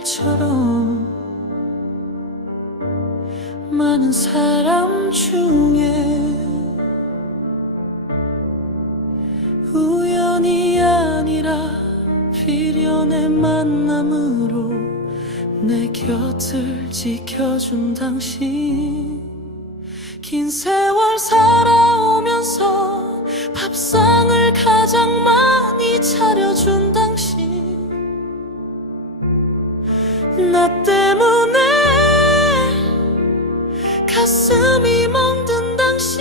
모래알처럼 많은 사람 중에 우연이 아니라 필연의 만남으로 내 곁을 지켜준 당신. 긴 세월 살아오면서 밥상을 가장 많이 차려준 당신. 나 때문에 가슴이 멍든 당신.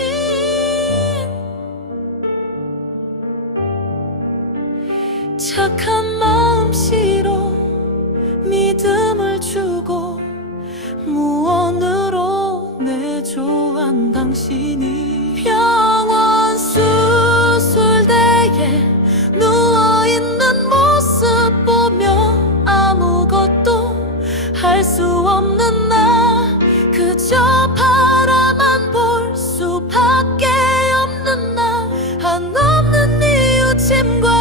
착한 마음씨 관심과